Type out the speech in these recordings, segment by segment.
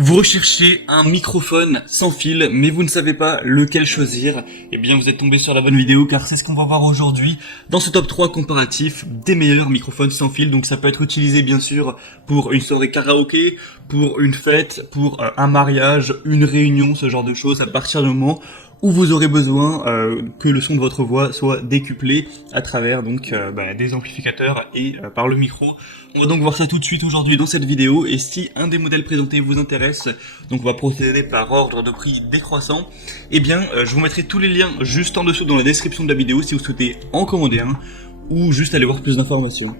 Vous recherchez un microphone sans fil, mais vous ne savez pas lequel choisir. Eh bien, vous êtes tombé sur la bonne vidéo, car c'est ce qu'on va voir aujourd'hui dans ce top 3 comparatif des meilleurs microphones sans fil. Donc ça peut être utilisé bien sûr pour une soirée karaoké, pour une fête, pour un mariage, une réunion, ce genre de choses, à partir du moment où vous aurez besoin que le son de votre voix soit décuplé à travers des amplificateurs et par le micro. On va donc voir ça tout de suite aujourd'hui dans cette vidéo, et si un des modèles présentés vous intéresse, donc on va procéder par ordre de prix décroissant, eh bien je vous mettrai tous les liens juste en dessous dans la description de la vidéo si vous souhaitez en commander un, ou juste aller voir plus d'informations.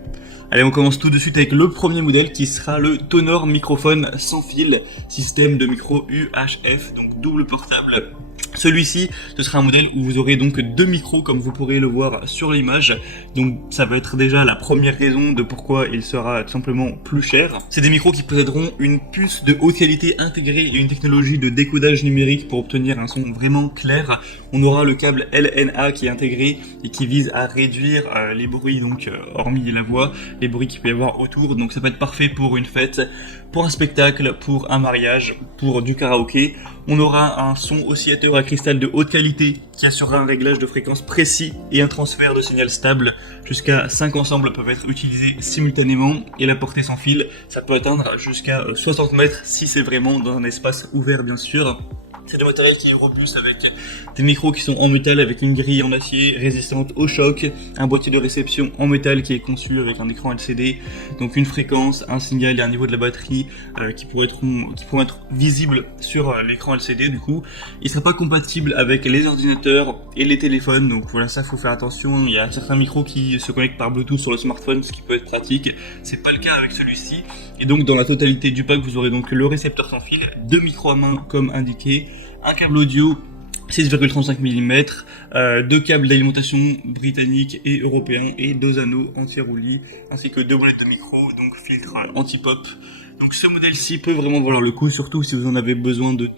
Allez, on commence tout de suite avec le premier modèle qui sera le Tonor microphone sans fil, système de micro UHF, donc double portable. Celui-ci, ce sera un modèle où vous aurez donc deux micros comme vous pourrez le voir sur l'image. Donc ça va être déjà la première raison de pourquoi il sera tout simplement plus cher. C'est des micros qui posséderont une puce de haute qualité intégrée et une technologie de décodage numérique pour obtenir un son vraiment clair. On aura le câble LNA qui est intégré et qui vise à réduire les bruits, hormis la voix, les bruits qu'il peut y avoir autour. Donc ça peut être parfait pour une fête, pour un spectacle, pour un mariage, pour du karaoké. On aura un son oscillateur à cristal de haute qualité qui assurera un réglage de fréquence précis et un transfert de signal stable. Jusqu'à 5 ensembles peuvent être utilisés simultanément, et la portée sans fil, ça peut atteindre jusqu'à 60 mètres si c'est vraiment dans un espace ouvert bien sûr. C'est du matériel qui est robuste avec des micros qui sont en métal avec une grille en acier résistante au choc, un boîtier de réception en métal qui est conçu avec un écran LCD, donc une fréquence, un signal et un niveau de la batterie qui pourront être visibles sur l'écran LCD. Du coup, il ne sera pas compatible avec les ordinateurs et les téléphones, donc voilà, ça faut faire attention. Il y a certains micros qui se connectent par Bluetooth sur le smartphone, ce qui peut être pratique. C'est pas le cas avec celui-ci. Et donc dans la totalité du pack, vous aurez donc le récepteur sans fil, deux micros à main comme indiqué, un câble audio 6,35 mm, deux câbles d'alimentation britanniques et européens et deux anneaux anti-roulis, ainsi que deux boulettes de micro, donc filtre anti-pop. Donc ce modèle-ci peut vraiment valoir le coup, surtout si vous en avez besoin de deux.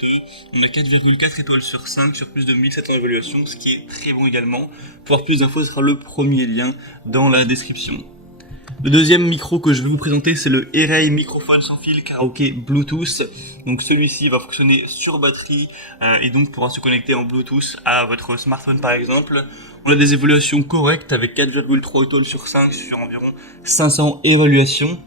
On a 4,4 étoiles sur 5 sur plus de 1700 évaluations, ce qui est très bon également. Pour avoir plus d'infos, ce sera le premier lien dans la description. Le deuxième micro que je vais vous présenter, c'est le Erey microphone sans fil karaoké Bluetooth. Donc celui-ci va fonctionner sur batterie et donc pourra se connecter en Bluetooth à votre smartphone par exemple. On a des évaluations correctes avec 4,3 étoiles sur 5 sur environ 500 évaluations.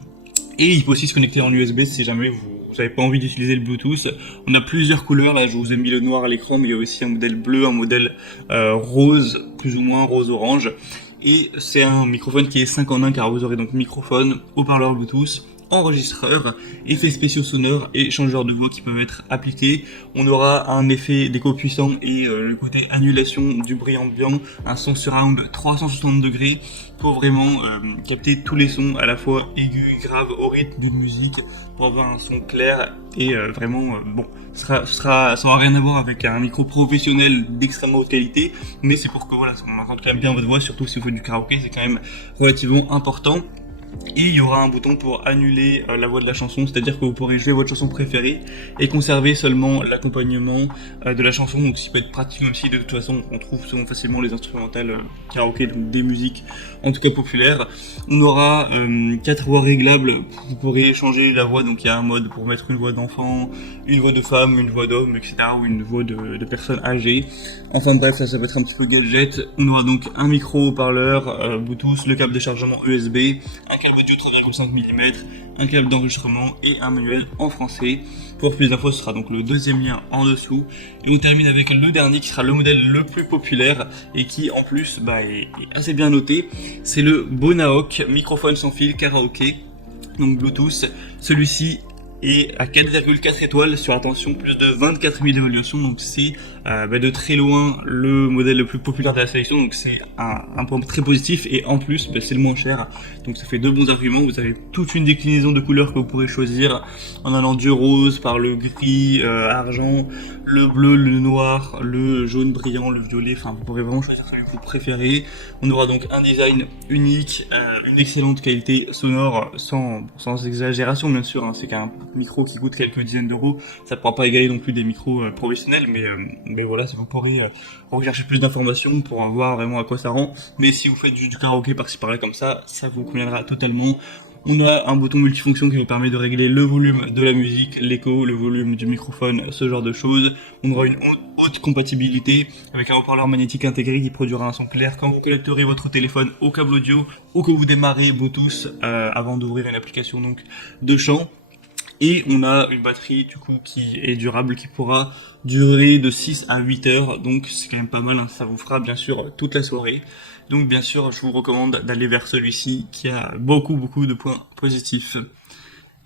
Et il peut aussi se connecter en USB si jamais vous n'avez pas envie d'utiliser le Bluetooth. On a plusieurs couleurs, là je vous ai mis le noir à l'écran, mais il y a aussi un modèle bleu, un modèle rose, plus ou moins rose-orange. Et c'est un microphone qui est 5 en 1 car vous aurez donc microphone, haut-parleur Bluetooth, enregistreur, effets spéciaux sonores et changeurs de voix qui peuvent être appliqués. On aura un effet d'écho puissant et le côté annulation du bruit ambiant, un son surround 360 degrés pour vraiment capter tous les sons à la fois aigus, graves, au rythme d'une musique, pour avoir un son clair et ça n'aura rien à voir avec un micro professionnel d'extrêmement haute qualité, mais c'est pour que voilà, on entende quand même bien votre voix, surtout si vous faites du karaoké, c'est quand même relativement important. Et il y aura un bouton pour annuler la voix de la chanson, c'est-à-dire que vous pourrez jouer votre chanson préférée et conserver seulement l'accompagnement de la chanson, donc ce qui peut être pratique même si de toute façon on trouve souvent facilement les instrumentales karaoké, donc des musiques en tout cas populaires. On aura 4 voix réglables, vous pourrez changer la voix, donc il y a un mode pour mettre une voix d'enfant, une voix de femme, une voix d'homme, etc. ou une voix de personne âgée. Enfin bref, ça peut être un petit peu gadget. On aura donc un micro haut-parleur Bluetooth, le câble de chargement USB, un câble audio 3,5 mm, un câble d'enregistrement et un manuel en français. Pour plus d'infos, ce sera donc le deuxième lien en dessous. Et on termine avec le dernier qui sera le modèle le plus populaire et qui en plus est assez bien noté. C'est le Bonaok microphone sans fil karaoké, donc Bluetooth. Celui-ci et à 4,4 étoiles sur, attention, plus de 24 000 évaluations, donc c'est de très loin le modèle le plus populaire de la sélection, donc c'est un point très positif, et en plus c'est le moins cher, donc ça fait deux bons arguments. Vous avez toute une déclinaison de couleurs que vous pourrez choisir en allant du rose par le gris, argent, le bleu, le noir, le jaune brillant, le violet, enfin vous pourrez vraiment choisir celui que vous préférez. On aura donc un design unique, une excellente qualité sonore, sans exagération bien sûr, c'est qu'un micro qui coûte quelques dizaines d'euros, ça ne pourra pas égaler non plus des micros professionnels, mais voilà, si vous pourrez rechercher plus d'informations pour voir vraiment à quoi ça rend. Mais si vous faites du karaoké par-ci par-là comme ça vous conviendra totalement. On a un bouton multifonction qui nous permet de régler le volume de la musique, l'écho, le volume du microphone, ce genre de choses. On aura une haute compatibilité avec un haut-parleur magnétique intégré qui produira un son clair quand vous connecterez votre téléphone au câble audio ou que vous démarrez Bluetooth avant d'ouvrir une application donc de chant. Et on a une batterie du coup qui est durable, qui pourra durer de 6 à 8 heures, donc c'est quand même pas mal, hein. Ça vous fera bien sûr toute la soirée. Donc bien sûr je vous recommande d'aller vers celui-ci qui a beaucoup de points positifs.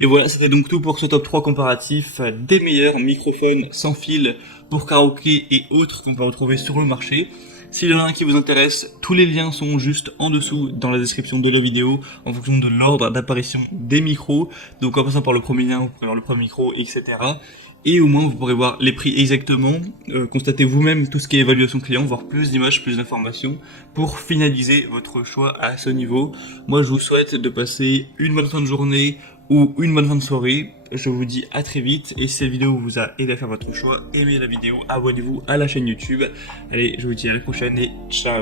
Et voilà, c'était donc tout pour ce top 3 comparatif des meilleurs microphones sans fil pour karaoké et autres qu'on peut retrouver sur le marché. S'il y en a un qui vous intéresse, tous les liens sont juste en dessous dans la description de la vidéo en fonction de l'ordre d'apparition des micros. Donc en passant par le premier lien, vous pourrez voir le premier micro, etc. Et au moins vous pourrez voir les prix exactement, constatez vous-même tout ce qui est évaluation client, voir plus d'images, plus d'informations pour finaliser votre choix à ce niveau. Moi je vous souhaite de passer une bonne fin de journée ou une bonne fin de soirée. Je vous dis à très vite, et si cette vidéo vous a aidé à faire votre choix, aimez la vidéo, abonnez-vous à la chaîne YouTube. Allez, je vous dis à la prochaine et ciao.